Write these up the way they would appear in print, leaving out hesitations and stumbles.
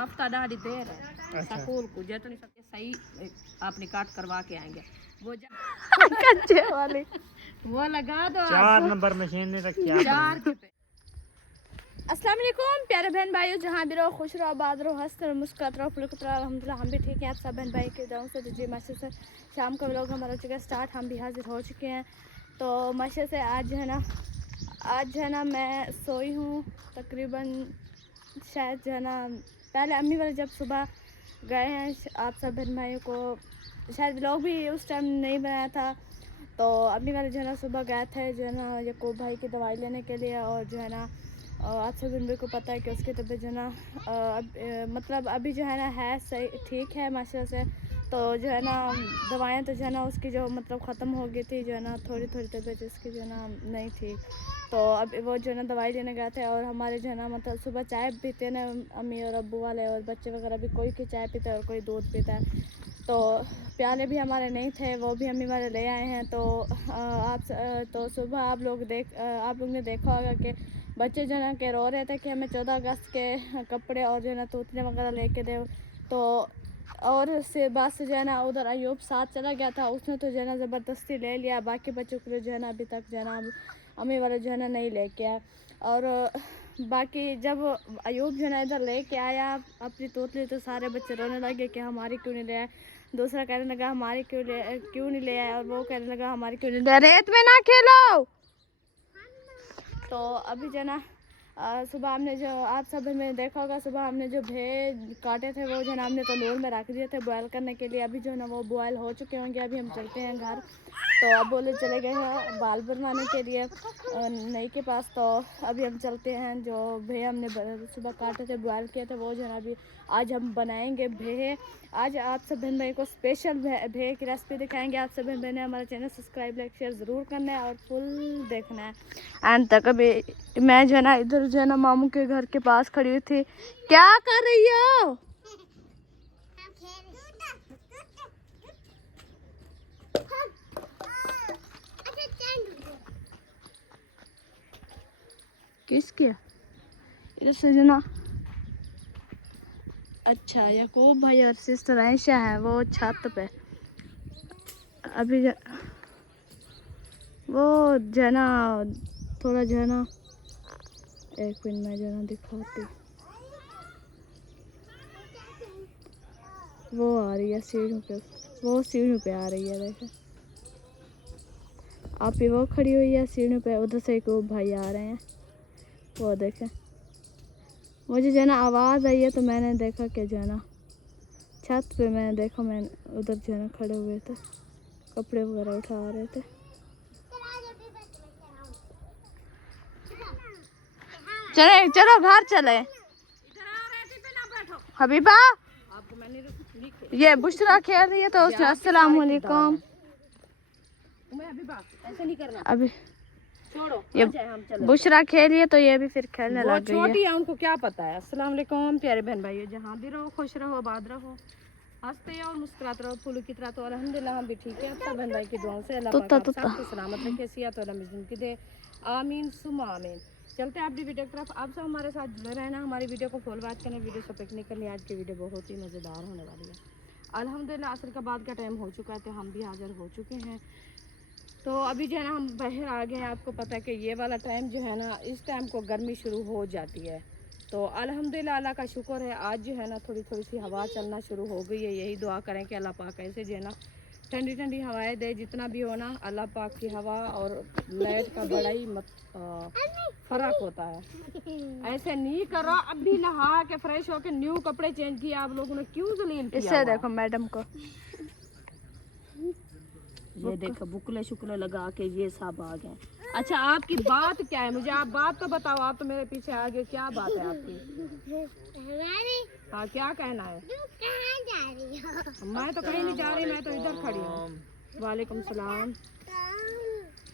हफ्ता दाढ़ी देर है स्कूल को जितनी सके सही आपने काट करवा के आएंगे वो कच्चे वाले वो लगा दो 4 नंबर मशीन ने रखी है 4 अस्सलाम वालेकुम प्यारे बहन भाइयों, जहाँ भी रहो खुश रहो, आबाद रहो, हंसते रहो, मुस्कुराते रहो, फुलकत रहो। अल्हम्दुलिल्लाह हम भी ठीक हैं। आप सब बहन भाई के जाऊँ से तो जी माशा से शाम का व्लॉग हमारा हो चुका है स्टार्ट। हम भी हाजिर हो चुके हैं। तो माशा से आज है ना मैं सोई हूँ तकरीबन, शायद जो है ना पहले अम्मी वाले जब सुबह गए हैं आप सब बहन भाइयों को शायद व्लॉग भी उस टाइम नहीं बनाया था। तो अम्मी वाले जो है ना सुबह गए थे जो है ना यकूब भाई की दवाई लेने के लिए, और जो है ना आप सब मेरे को पता है कि उसकी तबीयत जो है ना मतलब अभी जो है ना है सही ठीक है माशा से। तो जो है ना दवाएं तो जो है ना उसकी जो मतलब ख़त्म हो गई थी, जो है ना थोड़ी थोड़ी तबीयत उसकी जो है ना नहीं ठीक। तो अब वो जो है ना दवाई लेने गए थे, और हमारे जो है ना मतलब सुबह चाय पीते ना अम्मी और अब्बू वाले, और बच्चे वगैरह भी कोई की चाय पीता है और कोई दूध पीता है। तो प्याले भी हमारे नहीं थे, वो भी अम्मी वाले ले आए हैं। तो तो सुबह आप लोग ने देखा होगा कि बच्चे जो है ना के रो रहे थे कि हमें 14 अगस्त के कपड़े और जो है ना तोतले वगैरह लेके दे। तो और से बात से जो है ना उधर अयूब साथ चला गया था, उसने तो जो है ना ज़बरदस्ती ले लिया। बाकी बच्चों को जो है ना अभी तक जो है ना अम्मी वाले जो है ना नहीं लेके आए। और बाकी जब अयूब जो है ना इधर लेके आया अपनी तोतली, तो सारे बच्चे रोने लगे कि हमारी क्यों नहीं ले आए। दूसरा कहने लगा हमारी क्यों नहीं ले आए, और वो कहने लगा हमारी क्यों नहीं ले आए, रेत में ना खेलो। तो अभी जो ना सुबह हमने जो आप सब ने देखा होगा, सुबह हमने जो भेज काटे थे वो जो ना हमने तंदूर में रख दिए थे बॉयल करने के लिए। अभी जो है ना वो बॉयल हो चुके होंगे। अभी हम चलते हैं घर। तो अब बोले चले गए हैं बाल बनवाने के लिए नई के पास। तो अभी हम चलते हैं। जो भे हमने सुबह काटे थे बॉयल किए थे वो जो है ना अभी आज हम बनाएंगे भे। आज आप सब बहन भाई को स्पेशल भे की रेसिपी दिखाएंगे। आप सब बहन भाई ने हमारा चैनल सब्सक्राइब लाइक शेयर ज़रूर करना है और फुल देखना है एंड तक। अभी मैं जो है ना इधर जो है ना मामू के घर के पास खड़ी हुई थी। क्या कर रही हो? किसके इधर से जो ना अच्छा यकूब भाई और सिस्टर आयशा है वो छत पे। अभी वो जो है ना थोड़ा जो है ना एक मिनट में जो है ना दिखाती, वो आ रही है सीढ़ियों पे, वो सीढ़ियों पे आ रही है। देखे आप ही वो खड़ी हुई है सीढ़ियों पे, उधर से यकूब भाई आ रहे हैं। वो देखे मुझे जो है ना आवाज़ आई है तो मैंने देखा कि जो है ना छत पे मैंने देखा, मैं उधर जो है ना खड़े हुए थे कपड़े वगैरह उठा रहे थे। चले चलो घर चले। हबीबा ये बुशरा खेल रही है तो उसने अस्सलाम वालेकुम। अभी ये बुशरा खेलिए तो ये भी फिर खेलने लग गई है। छोटी है उनको क्या पता है। अस्सलाम वालेकुम प्यारे बहन भाइयों, जहाँ भी रहो खुश रहो, आबाद रहो, हंसते और मुस्कुराते रहो, फूलों की तरह। तो अल्हम्दुलिल्लाह हम भी ठीक है। सब बहन भाई की दुआओं से अल्लाह पाक आप सबको सलामत रखे, सेहत और लंबी ज़िंदगी दे, आमीन सुम्मा आमीन। चलते हैं अपनी वीडियो की तरफ। आप सब हमारे साथ जुड़े रहना, हमारी वीडियो को फॉलो बैक करना, वीडियो को पिकनिक करनी। आज की वीडियो बहुत ही मज़ेदार होने वाली है। अल्हम्दुलिल्लाह असर का बाद का टाइम हो चुका है तो हम भी हाजिर हो चुके हैं। तो अभी जो है ना हम बाहर आ गए हैं। आपको पता है कि ये वाला टाइम जो है ना इस टाइम को गर्मी शुरू हो जाती है। तो अल्हम्दुलिल्लाह अल्लाह का शुक्र है आज जो है ना थोड़ी थोड़ी सी हवा चलना शुरू हो गई है। यही दुआ करें कि अल्लाह पाक ऐसे जो है ना ठंडी ठंडी हवाएं दे। जितना भी हो ना अल्लाह पाक की हवा और लाइट का बड़ा ही फ़र्क होता है। ऐसे नहीं करो, अभी नहा के फ्रेश होके न्यू कपड़े चेंज किए आप लोगों ने, क्यों जलील किया? इससे देखो मैडम को ये देखो बुकले शुकले लगा के ये सब आ गए। अच्छा आपकी बात क्या है, मुझे आप बात तो बताओ। आप तो मेरे पीछे आ गए, क्या बात है आपकी? हाँ क्या कहना है? कहाँ जा रही हो? मैं तो कहीं नहीं जा रही, मैं तो इधर खड़ी हूँ। वालेकुम सलाम।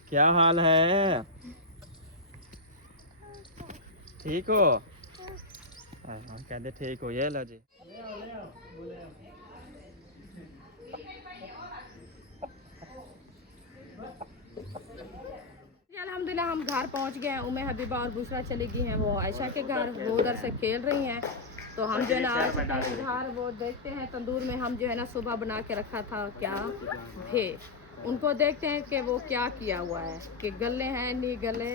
क्या हाल है? ठीक हो? हम कहते ठीक हो। ये लो जी। अल्हम्दुलिल्लाह हम घर पहुंच गए हैं। उम्मे हबीबा और बुशरा चली गई हैं वो आयशा के घर, वो उधर से खेल रही हैं। तो हम जो है ना आज इधर वो देखते हैं तंदूर में हम जो है ना सुबह बना के रखा था क्या भे, उनको देखते हैं कि वो क्या किया हुआ है, कि गले हैं नहीं गले,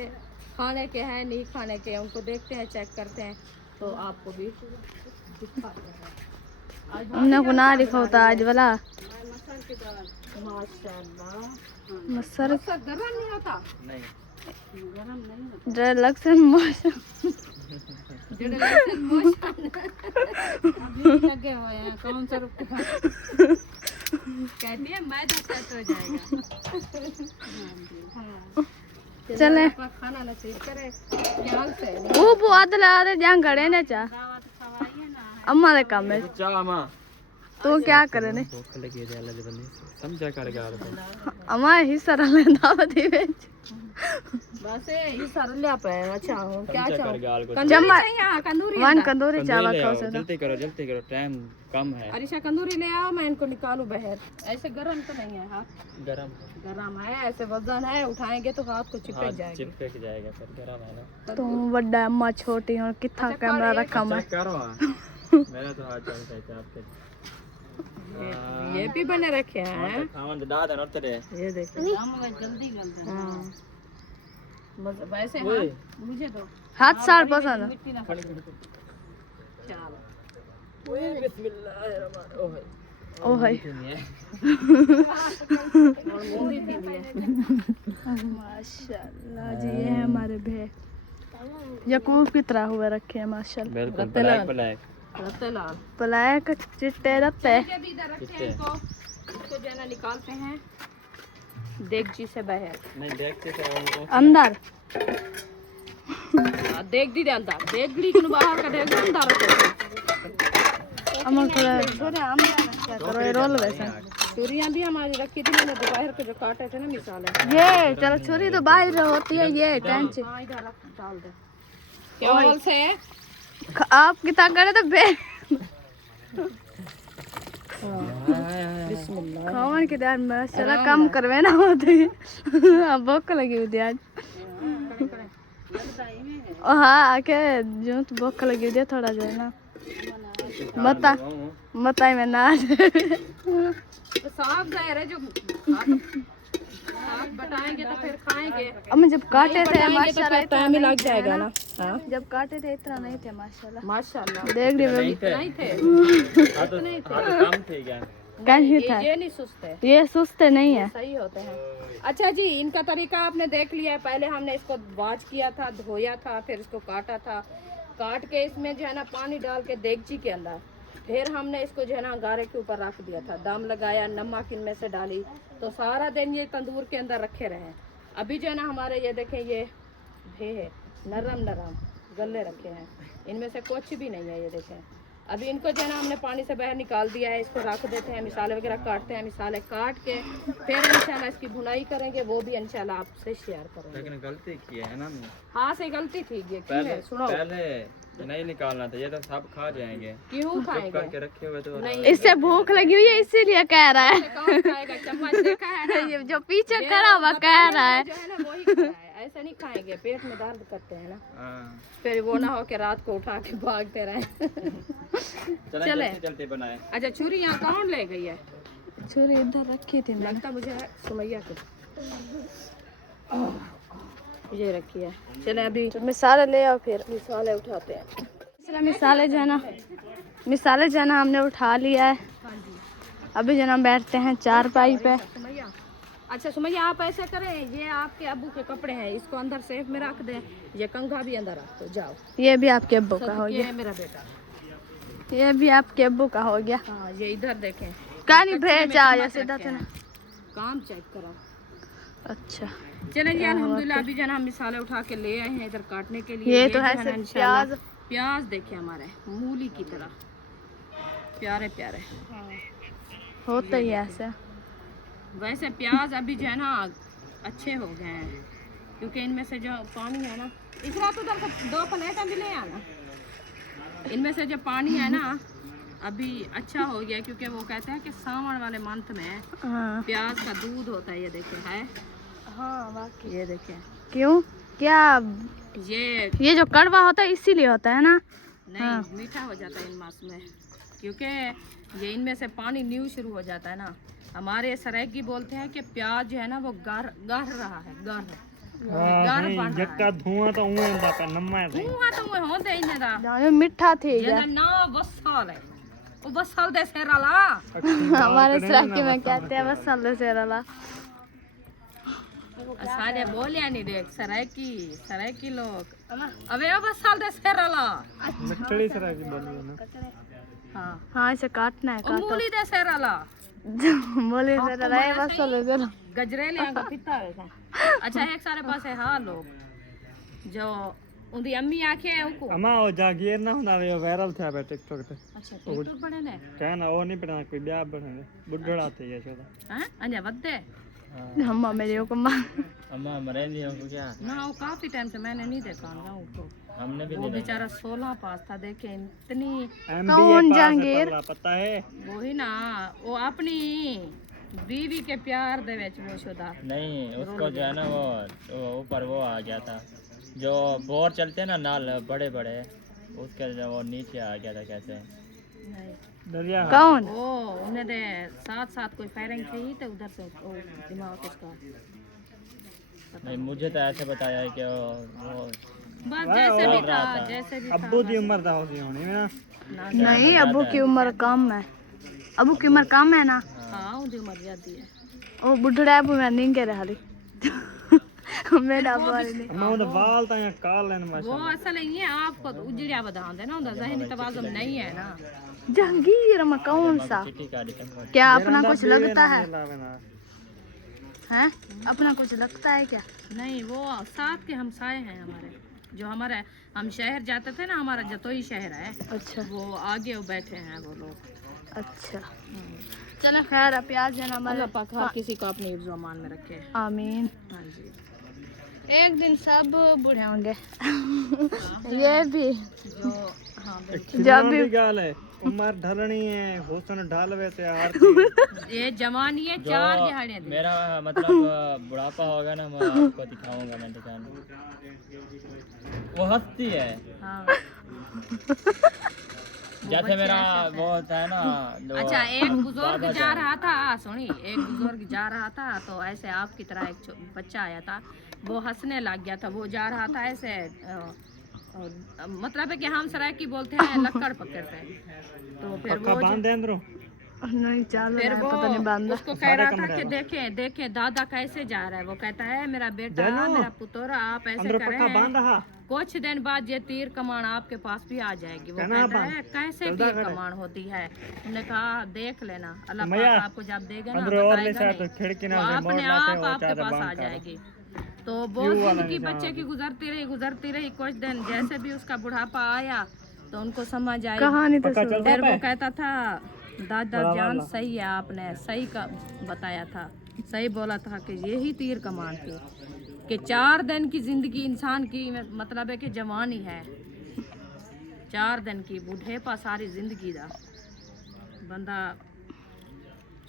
खाने के हैं नहीं खाने के, उनको देखते हैं चेक करते हैं। तो आपको भी दिखाते हैं। हमने गुनाह लिखा होता आज वाला मसर की दाल माशाल्लाह। मसर मसर गरम नहीं होता, नहीं गरम नहीं होता, जरा लक्षण मौसम जेड़े लहसुन मोशन अभी लगे हुए हैं। कौन सा रुपया कहती है मैदा सेट हो जाएगा। हाँ चले खाना नसीब करे ख्याल से। वो आदला आदे जहाँ घड़े ने चा दावत खवाइए ना। अम्मा दे काम है चाह मां तू क्या करे ने भूख लगी है अल्लाह जबनी समझा कर गाल तो अम्मा हिस्सा रले दावत ही बेच बस ये सारा ले पे। अच्छा हो क्या समझा चाहो कर गाल को जम्मा कंदूरी वन कंदूरी चावा खाओ से जल्दी करो टाइम कम है। अरिशा कंदूरी ले आओ, मैं इनको निकालूं बाहर। ऐसे गरम तो नहीं है हाथ, गरम गरम है, ऐसे वजन है, उठाएंगे तो हाथ को चिपक जाएगा। चिपक जाएगा फिर गरम है ना। तू बड़ा अम्मा छोटी और कितना कैमरा रखा मैं चेक करो मेरा तो हाथ चलता है आपके। ये भी बने रखे हैं, खावन दाद है नोट रे ये देखो जल्दी गलता है। हां बस वैसे हाँ मुझे दो हाथ सार पसंद मिट्टी ना चलो। ओ है माशाल्लाह जी ये है हमारे भे यकूब की तरह हुए रखे हैं माशाल्लाह। बिल्कुल ब्लैक ब्लैक रत्ते लाल ब्लैक चिट्टे रत्ते भी इधर रखे हैं इनको जो है ना निकालते हैं देगची से बाहर। नहीं देखते तो अंदर देख दी अंदर देगड़ी को बाहर का देख अंदर रखो। अमर थोड़े हम क्या करो ये रोल वैसे चूड़ियाँ भी हमारी रखी थी मैंने दोपहर को जो काटे थे ना मिसाल है। ये चलो छुरी तो बाहर होती है ये टेंशन हाँ इधर रख डाल दे। क्या बोल से है आप कितना करे तो बे बिस्मिल्लाह। खावन के दार में चला कम करवे ना होते अब भूख लगी हुई थी आज। ओ हाँ आके जो तो भूख लगी हुई है थोड़ा जो है ना मता में ना तो साग जाए रे जो साग बताएंगे तो फिर खाएंगे। अब जब काटे थे बताएंगे तो माशाल्लाह फिर टाइम ही लग जाएगा ना। हाँ जब काटे थे इतना नहीं थे माशाल्लाह माशाल्लाह देख रही मैं नहीं थे कम थे क्या कहीं था ये नहीं सुस्त है, ये सुस्त नहीं है। सही होते हैं। अच्छा जी इनका तरीका आपने देख लिया है। पहले हमने इसको वॉश किया था, धोया था, फिर इसको काटा था, काट के इसमें जो है ना पानी डाल के देगची के अंदर फिर हमने इसको जो है ना अंगारे के ऊपर रख दिया था, दम लगाया, नमक इनमें से डाली तो सारा दिन ये तंदूर के अंदर रखे रहे। अभी जो है ना हमारे ये देखें ये भे है नरम नरम गले रखे हैं, इनमें से कुछ भी नहीं है। ये देखें अभी इनको जो है ना हमने पानी से बाहर निकाल दिया है, इसको रख देते हैं, मिसाले वगैरह काटते हैं, मिसाले काट के फिर इंशाल्लाह इसकी भुनाई करेंगे, वो भी इंशाल्लाह आपसे शेयर करेंगे। लेकिन गलती की है ना हाँ से गलती थी ये क्यों है सुनो पहले नहीं निकालना था, ये तो सब खा जाएंगे। क्यों खाएंगे करके रखे हुए तो नहीं इससे भूख लगी हुई है इसीलिए कह रहा है कौन खाएगा, चम्मच देखा है ना ये जो पीछे खड़ा हुआ कह रहा है जो है ना वही खा रहा है। ऐसा नहीं खाएंगे, पेट में दर्द करते हैं ना, फिर वो ना हो के रात को उठा के भागते रहे। चले जल्दी बनाए। अच्छा छुरी यहाँ कौन ले गई है? छुरी इधर रखी थी मैंने। लगता मुझे सुमैया की ये रखी है। चले अभी तो मिसाले ले आओ फिर मिसाले उठाते हैं। इसलिए मिसाले जो है ना हमने उठा लिया है। अभी जो है ना बैठते हैं चारपाई पे। सुमैया अच्छा सुमैया आप ऐसे करें, ये आपके अब्बू के कपड़े हैं, इसको अंदर सेफ में रख दें, ये कंघा भी अंदर रख दो जाओ। ये भी आपके अब्बू का हो ये गया, है मेरा बेटा, ये भी आपके अब्बू का हो गया। हाँ ये इधर देखें क्या नहीं भेजा आया सीधा थे ना। काम चेक करो। अच्छा चलें जी अल्हम्दुलिल्लाह अभी जो है ना हम मिसाले उठा के ले आए हैं इधर काटने के लिए। ये तो जो है ना सिर्फ इंशाल्लाह प्याज। प्याज देखिए हमारे मूली की तरह प्यारे प्यारे। होता ही है ऐसे। वैसे प्याज अभी जो है ना अच्छे हो गए हैं क्योंकि इनमें से जो पानी है ना, इस रात उधर को 2 प्लेटें भी ले आना, इनमें से जो पानी है ना अभी अच्छा हो गया क्योंकि वो कहते हैं कि सावन वाले मंथ में हाँ प्याज का दूध होता है। ये देखे है, हाँ वाकई। ये देखे क्यों क्या ये जो कड़वा होता है इसीलिए होता है ना? नहीं मीठा हो जाता है इन मास में, क्योंकि ये इनमें से पानी न्यू शुरू हो जाता है ना। हमारे सरायकी बोलते हैं कि प्याज जो है ना वो गाढ़ रहा है, गाढ़ बन रहा है। धुआं तो उए ਹੁੰਦਾ ਪਿਆ ਨੰਮਾ ਹੈ धुआं तो वो होते ही नहीं था जाने मिठा थे ये ना वसाल है वो वसाल दे सेराला हमारे सराकी में कहते हैं बस साल से रला। सारे बोलिया नहीं देख सरायकी लोग अबे अब वसाल दे सेराला मिठड़ी सरा की बोली है ना। हाँ हाँ इसे काटना है, काटो मूली दे सेराला बोले से रला है बस साल से रला। गजरेले का पिता है। अच्छा एक सारे पास है हाँ लोग जो उनकी अम्मी आखे है उनको अमा ओ जागीर ना ਹੁੰਦਾ ਵੇ ਵਾਇਰਲ ਥਿਆ ਬੈ ਟਿਕਟੌਕ ਤੇ। अच्छा टिकटॉक बने ने कहना वो नहीं पढ़ना कोई ब्याह बने बुढ़ड़ा थे ये शोदा। हैं अन्या वद्दे अम्मा मेरे को मां अम्मा मरे नहीं हमको क्या ना वो काफी टाइम से मैंने नहीं देखा उनका उनको। हमने भी वो बेचारा 16 पास था देखे इतनी कौन जांगीर पता है वो ही ना वो अपनी बीवी के प्यार दे विच वो शुदा नहीं उसको जो है ना वो ऊपर वो आ गया था जो बोर चलते हैं ना नाल बड़े बड़े उसके जो वो नीचे आ गया था कैसे नहीं दरिया कौन वो उन्हें दे साथ कोई फायरिंग की तो उधर से वो दिमाग उसका नहीं मुझे तो ऐसे बताया है कि वो बस जैसे भी था अब्बू की उम्र था होगी होनी ना नहीं अबू की उम्र कम है, अबू की उम्र कम है ना। हाँ उनकी उम्र ज्यादा है ओ बुढ़ड़ा अबू मैं नहीं कह रहा मेरा अबू वाली नहीं। अम्मा वो बाल तो यहाँ काल लेन वो माशा असल ये आपको तो उजड़िया बदान देना उनका ज़हनी तवाज़ुन नहीं है ना। जहांगीर में कौन सा क्या अपना कुछ लगता है हैं? अपना कुछ लगता है क्या? नहीं वो साथ के हमसाए हैं हमारे, जो हमारे हम शहर जाते थे ना, हमारा जतोई शहर है। अच्छा वो आगे वो बैठे हैं वो लोग। अच्छा चलो खैर अब प्याज है ना अल्लाह हमारे पाक हर किसी को अपने हिफ्ज़ व अमान में रखे। आमीन। हाँ जी एक दिन सब बूढ़े होंगे ये भी जो हाँ जब भी गाल है उम्र ढलनी है हुस्न ढाल वैसे यार ये जवानी है चार दिहाड़े दिन। मेरा मतलब बुढ़ापा होगा ना मैं आपको दिखाऊंगा मैं दुकान वो हंसती है हाँ जैसे मेरा वो होता है ना अच्छा एक बुजुर्ग जा रहा था, सुनी, एक बुजुर्ग जा रहा था तो ऐसे आपकी तरह एक बच्चा आया था, वो हंसने लग गया था। वो जा रहा था ऐसे मतलब है कि हम सरायकी बोलते हैं लक्कड़ पकड़ते हैं। तो फिर वो नहीं चल फिर वो पता नहीं बांधा उसको कह रहा था कि देखें दादा कैसे जा रहा है। वो कहता है मेरा बेटा मेरा पुत्र आप ऐसे करें, कुछ दिन बाद ये तीर कमान आपके पास भी आ जाएगी। वो कहता है कैसे तीर कमान होती है? उन्होंने कहा देख लेना, अल्लाह पाक आपको जब देगा ना बताएगा नहीं, वो अपने आप आपके पास आ जाएगी। तो वो जिंदगी बच्चे की गुजरती रही कुछ दिन, जैसे भी उसका बुढ़ापा आया तो उनको समझ आई कहानी तो फिर वो कहता था दादा जान सही है, आपने सही का बताया था, सही बोला था कि यही तीर कमान थी कि 4 दिन की जिंदगी इंसान की मतलब है कि जवानी है, 4 दिन की बूढ़े पा सारी जिंदगी दा बंदा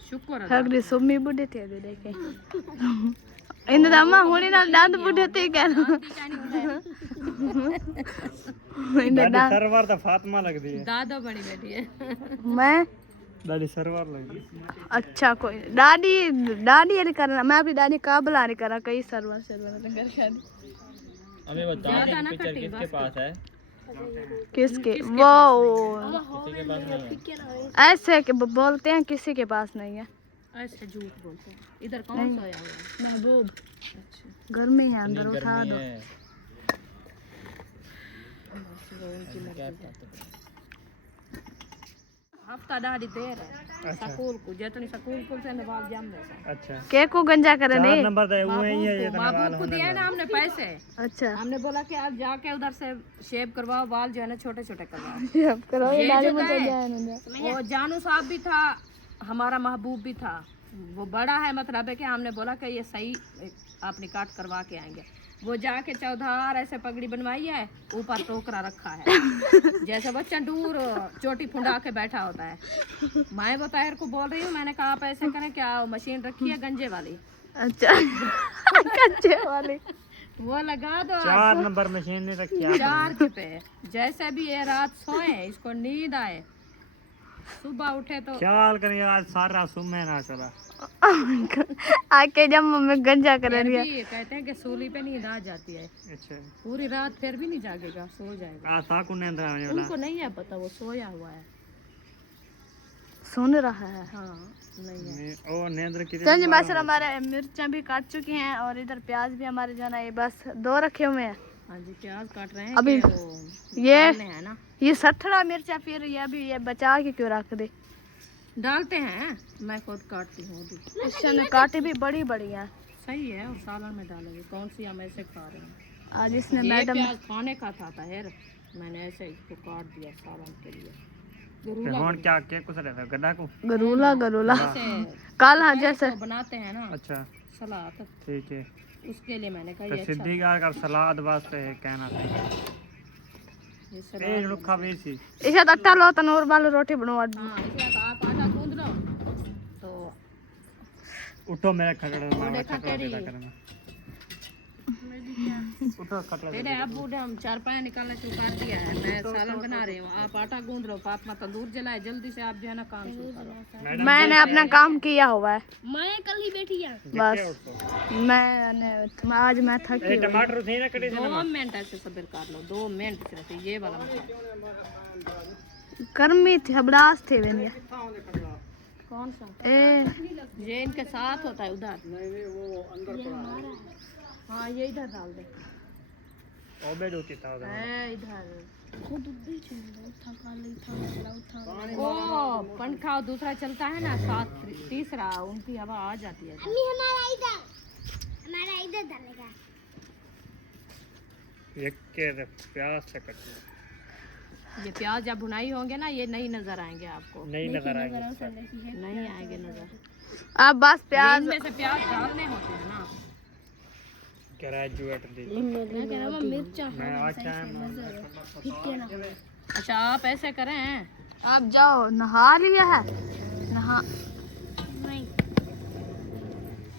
शुक्र है। हगरी सुम्मी बुढ़े थे देखे इन दामा होने ना दांत बुढ़े थे क्या इन दांत सरवर तो फातिमा लगती है, दादा बड़ी बेटी है मैं दादी सरवर लगती है। अच्छा कोई दादी नहीं करना, मैं अपनी दादी काबला नहीं करा कई सरवर कर शादी। अभी वो दादी पिक्चर किसके पास है? किसके वो किसी के पास नहीं है। ऐसे के बोलते हैं किसी के पास नहीं है, ऐसे झूठ बोलते हैं। इधर कौन सोया हुआ है? महबूब अच्छा गर्मी है अंदर उठा दो। हफ्ता दाढ़ी देर है स्कूल को जितनी स्कूल से मैं बाल जम रहे। अच्छा के को गंजा करे नहीं नंबर तो वो ही है ये बाबू को दिया ना हमने पैसे। अच्छा हमने बोला कि आप जाके उधर से शेव करवाओ, बाल जो है ना छोटे छोटे करवाओ। अब करो ये ये दाढ़ी जो मुझे है, जाए वो जानू साहब भी था, हमारा महबूब भी था, वो बड़ा है मतलब है कि हमने बोला कि ये सही आप निकाट करवा के आएंगे। वो जाके चौधार ऐसे पगड़ी बनवाई है, ऊपर टोकरा रखा है जैसे वो चंडूर चोटी फुंडा के बैठा होता है। मैं वो ताहिर को बोल रही हूँ, मैंने कहा आप ऐसे करें क्या मशीन रखी है गंजे वाली। अच्छा कच्चे वाले वो लगा दो 4 नंबर मशीन नहीं रखी चार्ज पे। जैसे भी ये रात सोए इसको नींद आए, सुबह उठे तो ख्याल करिए आज सारा सुमे ना चला। आके जब मम्मी गंजा कर फिर रही है। भी कहते हैं कि सूली पे नींद आ जाती है, अच्छा पूरी रात फिर भी नहीं जागेगा, सो जाएगा। आ साकू ने अंदर आने वाला उनको नहीं है पता, वो सोया हुआ है। सुन रहा है। हाँ नहीं है। ओ नेंद्र की चल जी माशाल्लाह हमारे मिर्चा भी काट चुकी हैं और इधर प्याज भी हमारे जो है ना ये बस 2 रखे हुए हैं। हाँ जी प्याज काट रहे हैं अभी कि वो ये डालने हैं ना, ये सठड़ा मिर्चा फिर ये अभी ये बचा के क्यों रख दे। डालते हैं, मैं खुद काटती हूँ अभी। इस ने काटी भी बड़ी बड़ी है। सही है, और सालन में डालेंगे। कौन सी हम ऐसे खा रहे हैं, आज इसने ये मैडम प्याज खाने का था ताहिर, मैंने ऐसे इसको काट दिया सालन के लिए। गरूला कौन क्या के कुछ रहता गड्ढा को गरूला गरूला जैसे काल हाँ जैसे तो बनाते हैं ना अच्छा सलाद, ठीक है। उसके लिए मैंने कहा तो ये अच्छा सिद्धि का सलाद वास्ते है कहना था ये ए सलाद। रुखा बेसी इसे अट्टा लो तनूर बालू रोटी बनवा हाँ इसलिए तो आप आटा गूंद लो तो उठो मेरा खकड़ा बड़े मामा खकड़ा खकड़ी। देता करना उठो खकड़ा मेरे अब बूढ़े हम 4 पाया निकालना शुरू कर दिया है, मैं सालन बना रही हूँ। आप आटा गूंद लो, पाप मत दूर जलाए, जल्दी से आप जो है ना काम शुरू करो। मैंने अपना काम किया हुआ है मैं कल ही बैठी है, बस मैंने आज मैं थकी हुई। टमाटर थे ना कड़ी 2 मिनट ऐसे सब्र कर लो, 2 मिनट सिर्फ ये वाला मसाला। गर्मी थी हबड़ास थे बनिया कौन सा? ए ये इनके साथ होता है उधर। हाँ ये इधर डाल दे। ओबे दो किता होगा इधर ओ पंखा दूसरा चलता है ना, साथ तीसरा उनकी हवा आ जाती है। हमारा इधर डालेगा। एक के प्याज से कट ये प्याज जब भुनाई होंगे ना ये नहीं नजर आएंगे आपको, नहीं नजर आएगी नहीं आएंगे नजर। अब बस प्याज इनमें से प्याज डालने होते हैं ना। ग्रेजुएट दी मिर्चा मैं आज अच्छा आप ऐसे करें, आप जाओ नहा लिया है नहा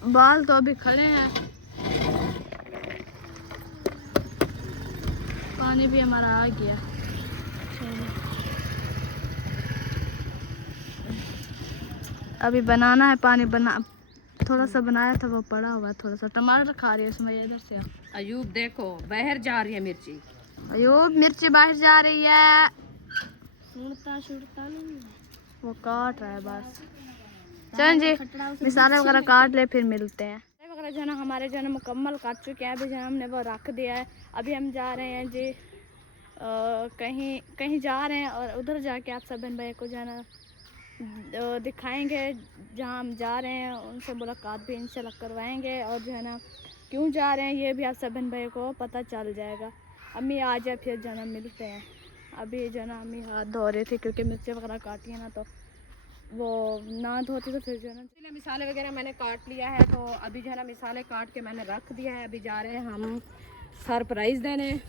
बाल तो अभी खड़े हैं, पानी भी हमारा आ गया। अभी बनाना है, पानी बना थोड़ा सा बनाया था वो पड़ा हुआ है, थोड़ा सा टमाटर खा रही है उसमें इधर से। अयूब देखो बाहर जा रही है मिर्ची, अयो मिर्ची बाहर जा रही है, सुनता नहीं वो काट रहा है बस। चल जी मिसाले वगैरह काट ले फिर मिलते हैं। वगैरह जो है ना हमारे जो है ना मुकम्मल काट चुके हैं, अभी जो है हमने वो रख दिया है। अभी हम जा रहे हैं जी कहीं जा रहे हैं और उधर जाके आप सब बहन भाई को जो है ना दिखाएंगे जहाँ हम जा रहे हैं, उनसे मुलाकात भी इंशाल्लाह करवाएंगे और जो है ना क्यों जा रहे हैं ये भी आप सब बहन भाई को पता चल जाएगा। अम्मी आ जाए फिर जो है ना मिलते हैं। अभी जो है ना अम्मी हाथ धो रही थी क्योंकि मिर्ची वगैरह काटी है ना, तो वो ना धोती तो फिर जो है ना मिसाले वगैरह मैंने काट लिया है। तो अभी जो है ना मिसाले काट के मैंने रख दिया है। अभी जा रहे हैं हम सरप्राइज़ देने,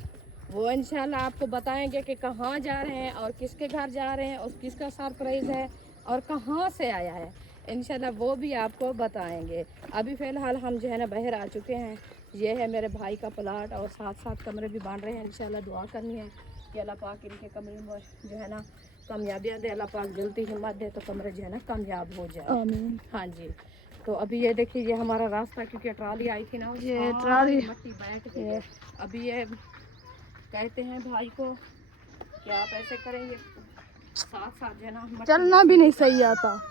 वो इंशाल्लाह आपको बताएंगे कि कहाँ जा रहे हैं और किसके घर जा रहे हैं और किसका सरप्राइज़ है और कहाँ से आया है, इंशाल्लाह वो भी आपको बताएंगे। अभी फ़िलहाल हम जो है ना बाहर आ चुके हैं। ये है मेरे भाई का प्लाट और साथ साथ कमरे भी बन रहे हैं। इंशाल्लाह दुआ करनी है कि अल्लाह पाक इनके कमरे में जो है ना कामयाबियाँ दे, अल्लाह पाक जल्दी हिम्मत दे तो कमरे जो है ना कामयाब हो जाए। आमीन। हाँ जी। तो अभी ये देखिए ये हमारा रास्ता, क्योंकि ट्राली आई थी ना, ये ट्राली मट्टी बैठ गई। अभी ये कहते हैं भाई को कि आप ऐसे करेंगे साथ साथ जो है ना चलना भी नहीं सही आता।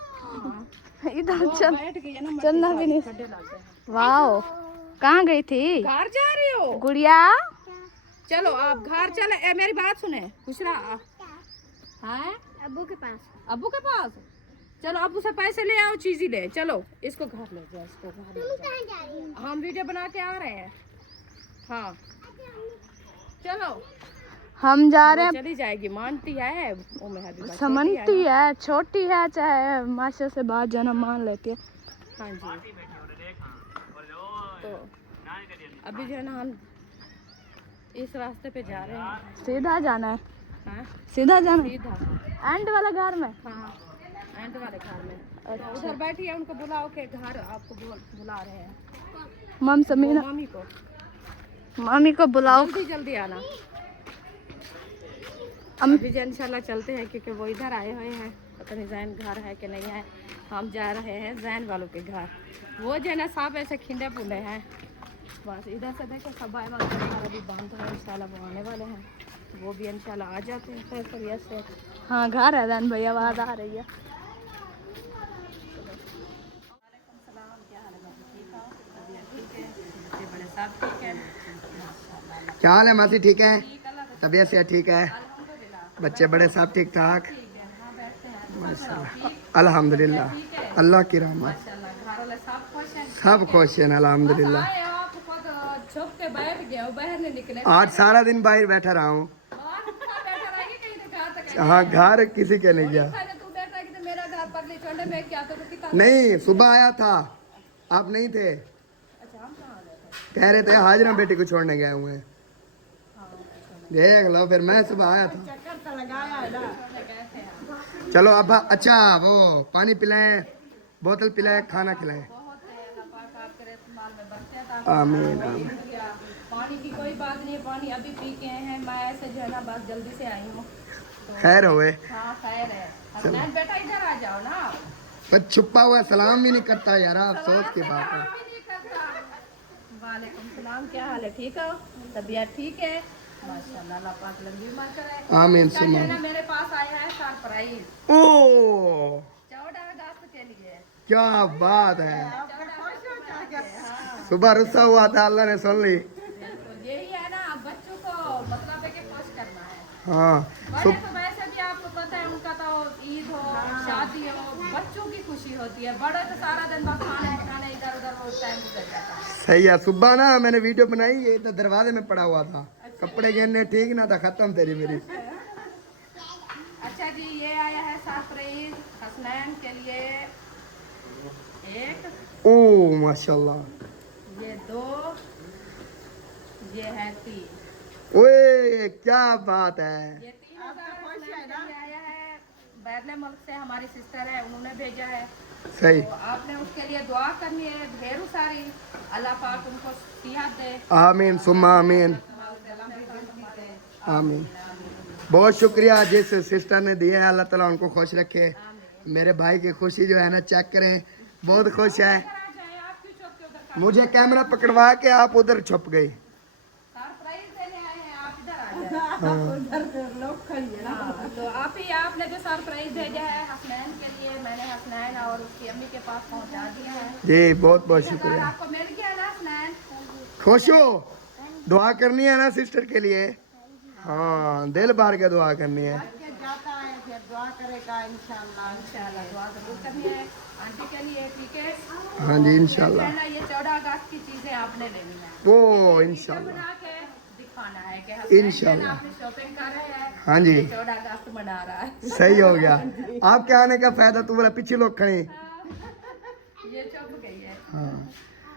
इधर चल चलना भी नहीं। वाओ कहाँ गई थी? घर जा रही हो गुड़िया? चलो आप घर चले। मेरी बात सुने खुशरा, हाँ अब्बू के पास। अब्बू के पास चलो, अब्बू से पैसे ले आओ, चीज़ ही ले चलो। इसको घर ले जाओ, इसको घर ले जाओ। हम वीडियो बना के आ रहे हैं। हाँ चलो हम जा रहे हैं। चली जाएगी, मानती है वो मेहदी समझती है, छोटी है चाहे माशा से बात जाना मान लेती है। हाँ जी। तो अभी जो है ना हम इस रास्ते पे जा रहे हैं। सीधा जाना है? हाँ सीधा जाना है? सीधा एंड वाला घर में? हाँ एंड वाले घर में। तो उधर बैठी है, उनको बुलाओ के घर आपको बुला रहे हैं। मम समीना मम्मी को मम्मी को बुलाओ। जल्दी जल्दी आना। अभी जो इंशाल्लाह चलते हैं क्योंकि वो इधर आए हुए हैं, पता नहीं जैन घर है कि नहीं है। हम जा रहे हैं जैन वालों के घर। वो जो है ना साफ ऐसे खिंडे पुंडे हैं। बस इधर से देखो सब आए वगैरह अभी बांध हैं, इंशाल्लाह वो आने वाले हैं। वो भी इंशाल्लाह आ जाते हैं खैर खैरियत से। हाँ घर है जैन भैया, आवाज़ आ रही है। बड़े सब ठीक है। क्या हाल है मासी? ठीक है, तबीयत से ठीक है, बच्चे बड़े सब ठीक ठाक? माशाल्लाह अल्हम्दुलिल्लाह, अल्लाह की रहमत, घर वाले सब खुश हैं। सब खुश हैं अल्हम्दुलिल्लाह। आए आप खुद छुप के बैठ गए हो, बाहर नहीं निकले। आज सारा दिन बाहर बैठा रहा हूँ। और बैठा रहेगी कहीं ना कहाँ तक। हाँ घर किसी के नहीं गया। तू बैठा कि तो मेरा घर पर नहीं छोड़ने में क्या तो किसी का। नहीं सुबह आया था, आप नहीं थे। अच्छा हम कहाँ गए थे? कह रहे थे हाजरा बेटी को छोड़ने गए हुए हैं। देख लो फिर मैं सुबह आया था। चलो अब अच्छा वो पानी पिलाएं, बोतल पिलाएं, खाना खिलाएं। आमीन आमीन। पानी की कोई बात नहीं है, पानी अभी पी के आए हैं। मैं ऐसे जो है ना बस जल्दी से आई हूँ। खैर हुए। हाँ खैर है। हसनैन बेटा इधर आ जाओ ना। बस छुपा हुआ सलाम भी नहीं करता यार, आप सोच के बात है। वालेकुम सलाम, क्या हाल है? ठीक हो? तबीयत ठीक है? माशाल्लाह, अल्लाह पाक लंबी उम्र करे। आमीन जो है ना मेरे पास आया है सरप्राइज ओ 14 अगस्त के लिए। क्या बात है। 14 अगस्त के लिए, हाँ। सुबह रुस्सा हुआ था, अल्लाह ने सुन ली। बिल्कुल, यही है ना बच्चों को मतलब है कि खुश करना है। हाँ बड़े तो वैसे भी आपको पता है उनका तो ईद हो शादी हो, बच्चों की खुशी होती है। बड़े तो सारा दिन बस खाने पकाने इधर उधर वो टाइम गुजर जाता है। सही है। सुबह ना मैंने वीडियो बनाई, ये तो दरवाजे में पड़ा हुआ था, कपड़े गिनने ठीक ना था, खत्म तेरी मेरी। अच्छा जी, ये आया है सरप्राइज हसनैन के लिए। एक, ओ माशाल्लाह, ये 2, ये है 3। ओए क्या बात है। ये 3000 हसनैन के लिए आया है। बैरले मुल्क से हमारी सिस्टर है, उन्होंने भेजा है। सही। तो आपने उसके लिए दुआ करनी है ढेरों सारी। अल्लाह पाक उनको सेहत दे। आमीन सुम्मा आमीन आमीन। बहुत शुक्रिया जिस सिस्टर ने दिए है, अल्लाह ताला उनको खुश रखे। मेरे भाई की खुशी जो है ना चेक करें, बहुत खुश है। मुझे कैमरा पकड़वा के आप उधर छुप गई। सरप्राइज देने आए हैं, आप इधर आ जाए। हाँ, तो आपने जो सरप्राइज भेजा है हसनैन के लिए, मैंने हसनैन और उसकी अम्मी के पास पहुंचा दिया है। जी बहुत बहुत 3000 शुक्रिया। आपको मिल गया ना हसनैन? खुश हो? दुआ करनी है ना सिस्टर के लिए? हाँ दिल भर के दुआ करनी है। इंशाल्लाह दुआ जरूर करनी है आंटी के लिए, ठीक है? हाँ जी इंशाल्लाह। कहना ये 14 अगस्त की चीजें आपने लेनी है, वो वीडियो इंशाल्लाह बना के दिखाना है कि हसनैन इंशाल्लाह। आपने शॉपिंग कर रहे हैं। हाँ जी 14 अगस्त मना रहा है। सही हो गया। आपके आने का फायदा तू बोला पीछे लोग खड़े। ये चुप गई है। हाँ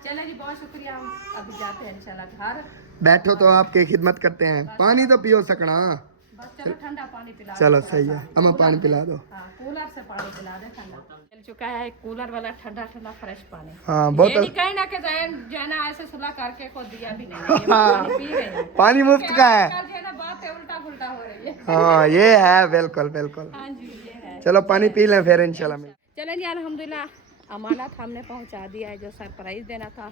चलो जी, बहुत शुक्रिया। हम अभी जाते हैं इंशाल्लाह घर। बैठो तो आपकी खिदमत करते हैं। पानी तो पियो सकना। बस चलो ठंडा पानी पिला दो चलो थोड़ा सही सा। है, हमें पानी पिला दो। हाँ, कूलर से पानी पिला दे ठंडा। चल चुका है कूलर वाला ठंडा ठंडा फ्रेश पानी। हाँ ये बोतल नहीं कहना कि जो है ना ऐसे सुलह करके खुद दिया भी नहीं है। ये पानी पी रहे हैं। पानी मुफ्त का है। आजकल जो है ना बातें उल्टा पुल्टा हो रही है। हाँ ये है, बिल्कुल बिल्कुल। हाँ जी ये है। चलो पानी पी लें फिर इंशाल्लाह। चलें जी, अल्हम्दुलिल्लाह अमानत हमने पहुंचा दिया है। जो सरप्राइज देना था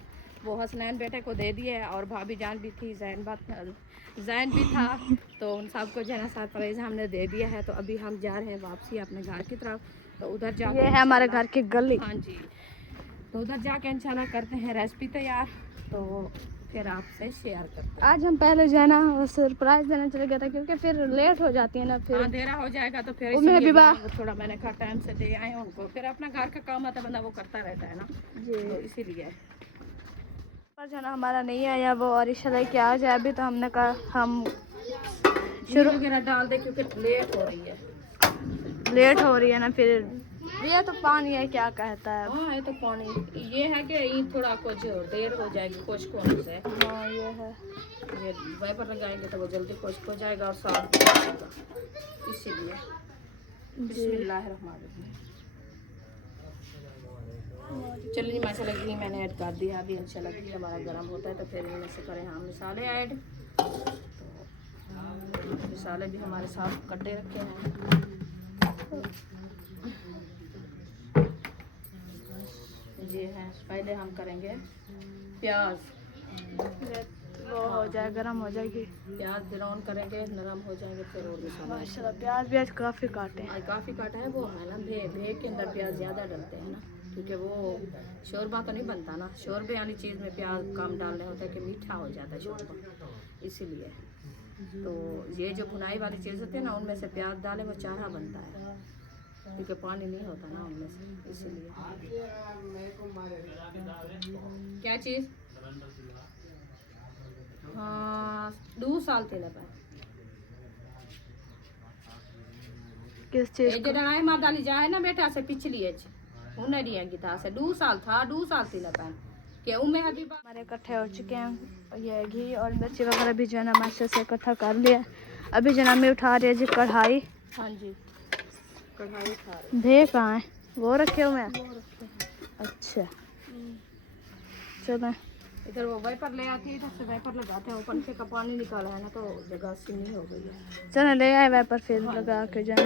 वो हसनैन बेटे को दे दिए है, और भाभी जान भी थी, जैन भी था, तो उन सबको जो है ना सरप्राइज हमने दे दिया है। तो अभी हम जा रहे हैं वापसी अपने घर की तरफ। तो उधर जाके ये है हमारे घर की गली। हाँ जी, तो उधर जाके इंशाल्लाह करते हैं रेसिपी तैयार, तो फिर आपसे शेयर करते हैं। आज हम पहले जो है ना सरप्राइज देने चले गए थे, क्योंकि फिर लेट हो जाती है ना, फिर अंधेरा हो जाएगा तो फिर उम्मीद इसलिए विवाह। वो थोड़ा मैंने कहा टाइम से दे आए उनको। फिर अपना घर का काम आता बंदा वो करता रहता है ना, तो इसीलिए। पर जो है ना हमारा नहीं आया वो, और इशारा कि आ जाए। अभी तो हमने कहा हम शुरू वगैरह डाल दे क्योंकि लेट हो रही है। लेट हो रही है ना, फिर ये तो पानी है क्या कहता है। हाँ ये तो पानी ये है कि ये थोड़ा कुछ देर हो जाएगी खुश्क होने से। हाँ ये है। ये वाइपर लगाएंगे तो वो जल्दी खुश्क हो जाएगा और साफ हो जाएगा, इसीलिए। बिस्मिल्लाहिर्रहमानिर्रहीम। चलिए जी माशाल्लाह घी मैंने ऐड कर दिया। अभी इंशाल्लाह घी हमारा गर्म होता है तो फिर इनमें से करें हम मसाले ऐड। तो मसाले भी हमारे साथ कटे रखे हैं। ये है, पहले हम करेंगे प्याज। वो हो जाए, गर्म हो जाएगी। प्याज ब्राउन करेंगे, नरम हो जाएंगे फिर और मसाला। माशाल्लाह प्याज भी आज काफ़ी काटे हैं। काफ़ी काटा है, वो है ना भे के अंदर प्याज ज़्यादा डालते हैं ना, क्योंकि वो शोरबा तो नहीं बनता ना। शोरबे वाली चीज़ में प्याज कम डालने होता है कि मीठा हो जाता है शोरबा, इसीलिए। तो ये जो भुनाई वाली चीज़ होती है ना, उनमें से प्याज डाले वो चारा बनता है, क्योंकि पानी नहीं होता ना उनमें से, इसीलिए। क्या चीज़? हाँ, 2 साल थे लगा। किस चीज़ ये जरा आए माँ डाली जाए ना बेटा से पिछली एज उन्हें दिया गीता से 2 साल था, 2 साल थी लगा के उम्र हबीबा। हमारे इकट्ठे हो चुके हैं। ये घी और मिर्ची वगैरह भी जो है ना माशा से इकट्ठा कर लिया। अभी जो ना मैं उठा रही है जी कढ़ाई। हाँ जी, कढ़ाई खा रहे। भे कहाँ है? वो रखे हुए हैं। अच्छा चलो, इधर वो वाइपर ले आती है, इधर से वाइपर लगाते हैं, वो पंखे का पानी निकाला है ना तो जगह सीनी हो गई है। चलो ले आए वाइपर फिर लगा के जाए।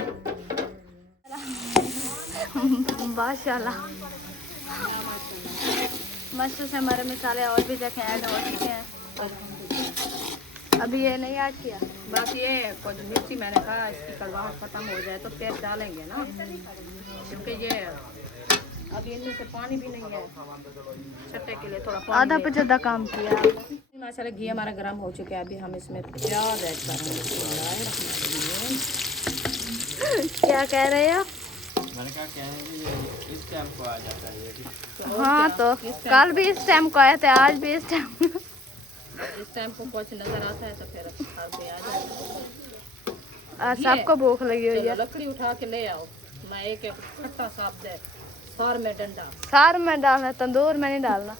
माशाल्लाह मस्त से हमारे मसाले और भी देखें ऐड हो चुके हैं। अभी ये नहीं ऐड किया। बस ये कुछ मिर्ची मैंने कहा इसकी कड़वाहट खत्म हो जाए तो फिर डालेंगे ना, क्योंकि ये अभी इनमें से पानी भी नहीं है, छट्टे के लिए थोड़ा पानी आधा पे ज़्यादा काम किया। माशाल्लाह घी हमारा गर्म हो चुका है। अभी हम इसमें प्याज ऐड करेंगे। क्या कह रहे हो? मैंने कहा क्या है कि ये इस टाइम को आ जाता है ये। हाँ तो कल भी इस टाइम को आए थे, आज भी इस टाइम। इस टाइम को कुछ नजर आता है तो फिर आ जाए। आज सबको भूख लगी हुई है। लकड़ी उठा के ले आओ, मैं एक खट्टा साफ दे सार में डंडा सार में डालना, तंदूर में नहीं डालना।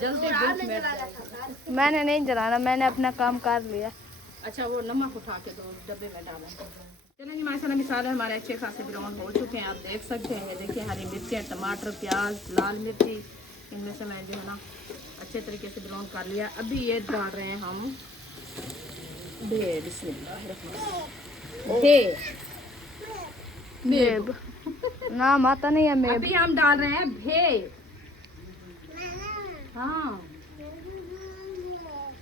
जल्दी भूख मिट जाए। मैंने नहीं जलाना, मैंने अपना काम कर लिया। अच्छा वो नमक उठा के दो डब्बे में डालें। चलिए जी माशाल्लाह मसाले हमारे अच्छे खासे ब्राउन हो चुके हैं, आप देख सकते हैं। ये देखिए हरी मिर्चें, टमाटर, प्याज, लाल मिर्ची, इनमें से मैं जो है ना अच्छे तरीके से ब्राउन कर लिया। अभी ये डाल रहे हैं हम मेब नाम आता नहीं है मेब। अभी हम डाल रहे हैं भे। हाँ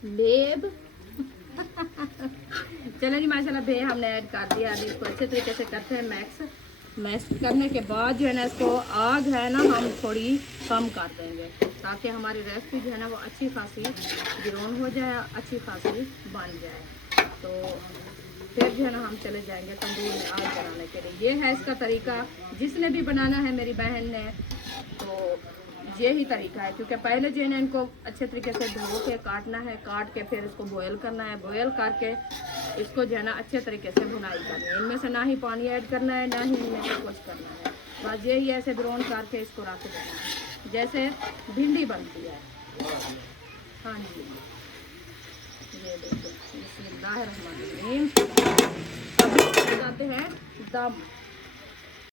बेब। चलो जी माशाल्लाह भे हमने ऐड कर दिया। अभी इसको अच्छे तरीके से करते हैं मैश करने के बाद जो है ना इसको आग है ना हम थोड़ी कम कर देंगे, ताकि हमारी रेसिपी जो है ना वो अच्छी खासी ब्राउन हो जाए, अच्छी खासी बन जाए। तो फिर जो है ना हम चले जाएंगे तंदूर में आग बनाने के लिए। ये है इसका तरीका, जिसने भी बनाना है मेरी बहन ने तो यही तरीका है, क्योंकि पहले जो है ना इनको अच्छे तरीके से धो के काटना है, काट के फिर इसको बॉयल करना है, बॉयल करके इसको जो है ना अच्छे तरीके से भुनाई करनी है। इनमें से ना ही पानी ऐड करना है, ना ही इनमें से कुछ करना है, बस यही ऐसे ब्राउन करके इसको रख देना है जैसे भिंडी बनती है। हाँ जी ये देखो, बिस्मिल्लाहिर्रहमानिर्रहीम। अब लगाते हैं दम।